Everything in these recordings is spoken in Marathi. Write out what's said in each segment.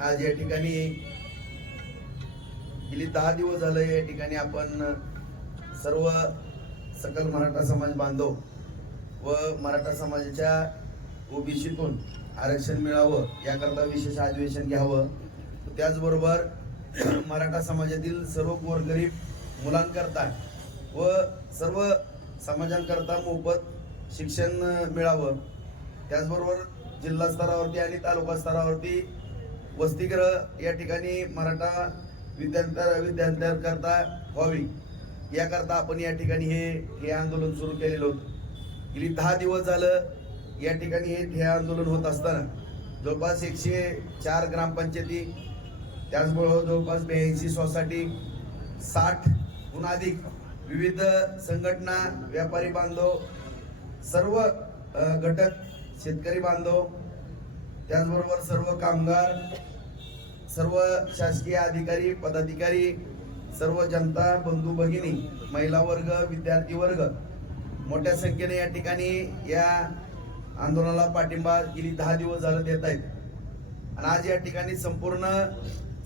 आज या ठिकाणी गेली दहा दिवस झालं या ठिकाणी आपण सर्व सकल मराठा समाज बांधव व मराठा समाजाच्या ओबीसीतून आरक्षण मिळावं याकरता विशेष अधिवेशन घ्यावं. त्याचबरोबर मराठा समाजातील सर्व गोरगरीब मुलांकरता व सर्व समाजांकरता मोफत शिक्षण मिळावं. त्याचबरोबर जिल्हा स्तरावरती आणि तालुका स्तरावरती वसतिगृह या ठिकाणी मराठा विद्यार्थ्या विद्यार्थ्यांकरता व्हावी. याकरता आपण या ठिकाणी हे हे आंदोलन सुरू केलेलं होतं. गेली दहा दिवस झालं या ठिकाणी हे हे आंदोलन होत असताना जवळपास एकशे चार ग्रामपंचायती त्याचबरोबर जवळपास ब्याऐंशी सोसायटी साठ अधिक विविध संघटना व्यापारी बांधव सर्व घटक शेतकरी बांधव त्याचबरोबर सर्व कामगार सर्व शासकीय अधिकारी पदाधिकारी सर्व जनता बंधू भगिनी महिला वर्ग विद्यार्थी वर्ग मोठ्या संख्येने या ठिकाणी या आंदोलनाला पाठिंबा गेली दहा दिवस झालं देत आहेत. आणि आज या ठिकाणी संपूर्ण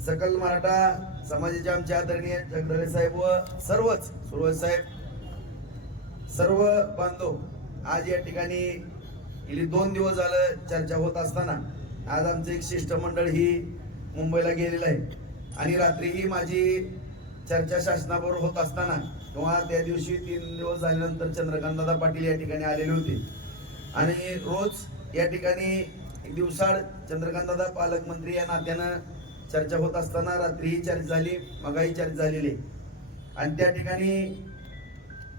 सकल मराठा समाजाच्या आमच्या आदरणीय जगदळे साहेब व सर्वच सुरवत साहेब सर्व बांधव आज या ठिकाणी गेली दोन दिवस झालं चर्चा होत असताना. आज आमचं एक शिष्टमंडळ ही मुंबईला गेलेलं आहे. आणि रात्री ही माझी चर्चा शासनाबरोबर होत असताना किंवा त्या दिवशी तीन दिवस झाल्यानंतर चंद्रकांतदादा पाटील या ठिकाणी आलेले होते. आणि रोज या ठिकाणी दिवसाड चंद्रकांतदादा पालकमंत्री या नात्यानं चर्चा होत असताना रात्रीही चर्चा झाली मगाही चर्चा झालेली आहे. आणि त्या ठिकाणी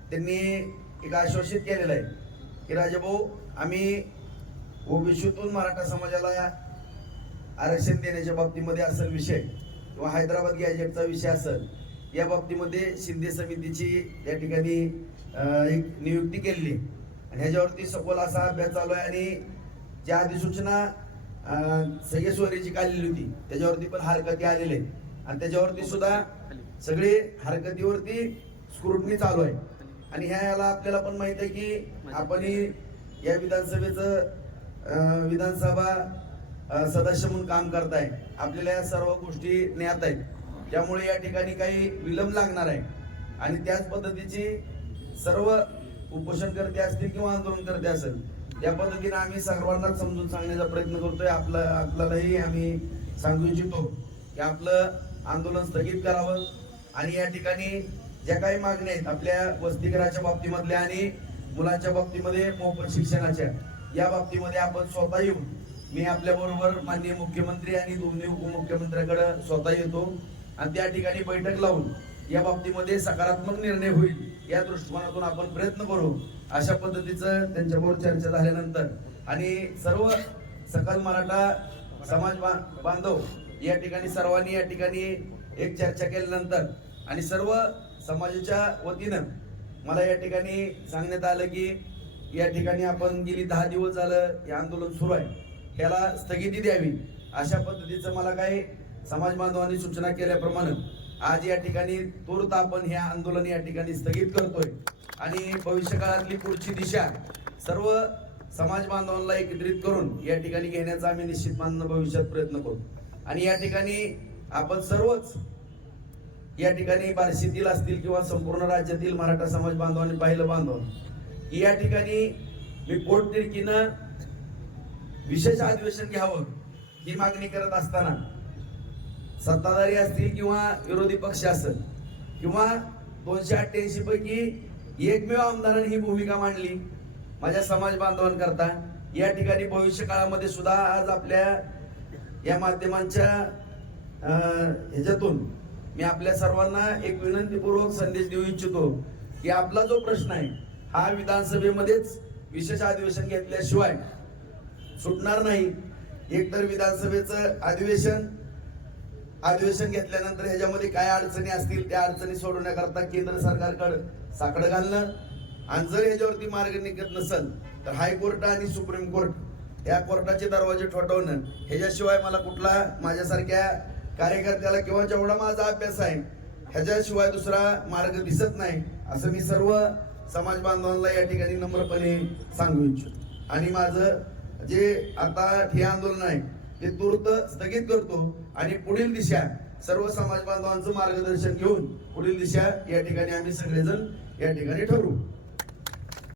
त्यांनी एक आश्वासित केलेलं आहे. की राजाभाऊ आम्ही ओबीसीतून मराठा समाजाला आरक्षण देण्याच्या बाबतीमध्ये असेल विषय किंवा हैदराबाद गॅजेटचा विषय असेल या बाबतीमध्ये शिंदे समितीची या ठिकाणी एक नियुक्ती केलेली आणि ह्याच्यावरती सखोल असा अभ्यास चालू आहे आणि ज्या अधिसूचना सगेश्वरीची सगळेश्वरीची काढलेली होती त्याच्यावरती पण हरकती आलेले आहेत. आणि त्याच्यावरती सुद्धा सगळे हरकतीवरती स्क्रुटनी चालू आहे आणि ह्या याला आपल्याला पण माहीत आहे की आपण या विधानसभेचं विधानसभा सदस्य म्हणून काम करताय. आपल्याला या सर्व गोष्टी ज्ञात आहेत. त्यामुळे या ठिकाणी काही विलंब लागणार आहे. आणि त्याच पद्धतीची सर्व उपोषणकर्ते असतील किंवा आंदोलनकर्ते असेल त्या पद्धतीने आम्ही सर्वांना समजून सांगण्याचा प्रयत्न करतोय. आपलं आपल्यालाही आम्ही सांगू इच्छितो की आपलं आंदोलन स्थगित करावं. आणि या ठिकाणी ज्या काही मागण्या आहेत आपल्या वसतिगृहाच्या बाबतीमधल्या आणि मुलांच्या बाबतीमध्ये मोफत शिक्षणाच्या या बाबतीमध्ये आपण स्वतः येऊन मी आपल्या बरोबर माननीय मुख्यमंत्री आणि दोन्ही उपमुख्यमंत्र्यांकडे स्वतः येतो आणि त्या ठिकाणी बैठक लावून या बाबतीमध्ये सकारात्मक निर्णय होईल या दृष्टिकोनातून आपण प्रयत्न करू अशा पद्धतीचं त्यांच्याबरोबर चर्चा झाल्यानंतर. आणि सर्व सकल मराठा समाज बांधव या ठिकाणी सर्वांनी या ठिकाणी एक चर्चा केल्यानंतर आणि सर्व समाजाच्या वतीनं मला या ठिकाणी सांगण्यात आलं की या ठिकाणी आपण गेली दहा दिवस झालं हे आंदोलन सुरू आहे. ह्याला स्थगिती द्यावी अशा पद्धतीचं मला काही समाज बांधवांनी सूचना केल्याप्रमाणे आज या ठिकाणी तूर्त आपण हे आंदोलन या ठिकाणी स्थगित करतोय. आणि भविष्य काळातली पुढची दिशा सर्व समाज बांधवांना एकत्रित करून या ठिकाणी घेण्याचा आम्ही निश्चितपणानं भविष्यात प्रयत्न करू. आणि या ठिकाणी आपण सर्वच या ठिकाणी बार्शीतील असतील किंवा संपूर्ण राज्यातील मराठा समाज बांधवांनी पाहिलं बांधव या ठिकाणी मी पोटतिडकीनं विशेष अधिवेशन घ्यावं ही मागणी करत असताना सत्ताधारी असतील किंवा विरोधी पक्ष असेल किंवा दोनशे अठ्ठ्याऐंशी पैकी एकमेव आमदारांनी ही भूमिका मांडली माझ्या समाज बांधवांकरता या ठिकाणी भविष्य काळामध्ये सुद्धा आज आपल्या या माध्यमांच्या ह्याच्यातून मी आपल्या सर्वांना एक विनंतीपूर्वक संदेश देऊ इच्छितो की आपला जो प्रश्न आहे हा विधानसभेमध्येच विशेष अधिवेशन घेतल्याशिवाय सुटणार नाही. एकतर विधानसभेचं अधिवेशन अधिवेशन घेतल्यानंतर ह्याच्यामध्ये काय अडचणी असतील त्या अडचणी सोडवण्याकरता केंद्र सरकारकडं साकडं घालणं. आणि जर ह्याच्यावरती मार्ग निघत नसेल तर हायकोर्ट आणि सुप्रीम कोर्ट या कोर्टाचे दरवाजे ठोठवणं. ह्याच्याशिवाय मला कुठला माझ्यासारख्या कार्यकर्त्याला किंवा जेवढा माझा अभ्यास आहे ह्याच्याशिवाय दुसरा मार्ग दिसत नाही असं मी सर्व समाज बांधवांना या ठिकाणी नम्रपणे सांगू इच्छितो. आणि माझं जे आता हे आंदोलन आहे ते तूर्त स्थगित करतो आणि पुढील दिशा सर्व समाज बांधवांचं मार्गदर्शन घेऊन पुढील दिशा या ठिकाणी आम्ही सगळेजण या ठिकाणी ठरवू.